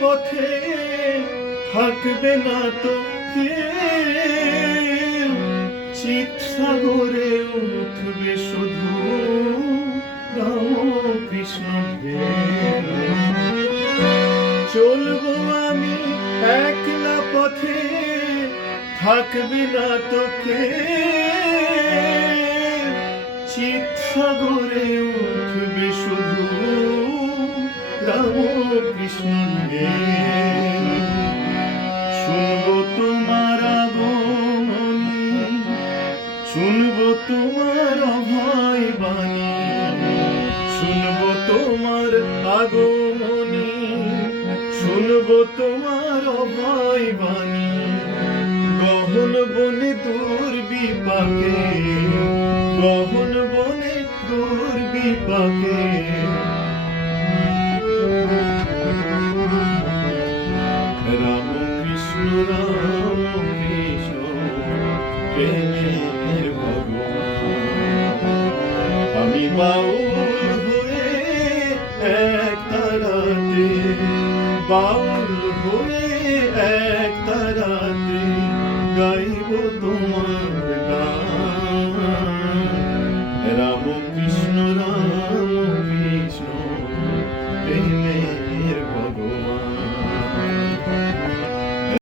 পথে থাকবে না তো কেউ, চিত সাগরে উঠবে শুধু রাম কৃষ্ণ ঢেউ। চলবো আমি একলা পথে থাকবে না তো কেউ, চিত সাগরে উঠবে শুধু রাম কৃষ্ণ ঢেউ। শুনবো তোমার আগমনী, শুনবো তোমার অভয় বাণী, শুনবো তোমার আগমনী, শুনবো তোমার অভয় বাণী। গহন বনে দুর্বিপাকে, গহন বনে দুর্বিপাকে। রাম কৃষ্ণ প্রেমের ভগবান। আমি বাউল হয়ে এক তারাতে, বাউল হয়ে এক তারাতে গাইব তোমার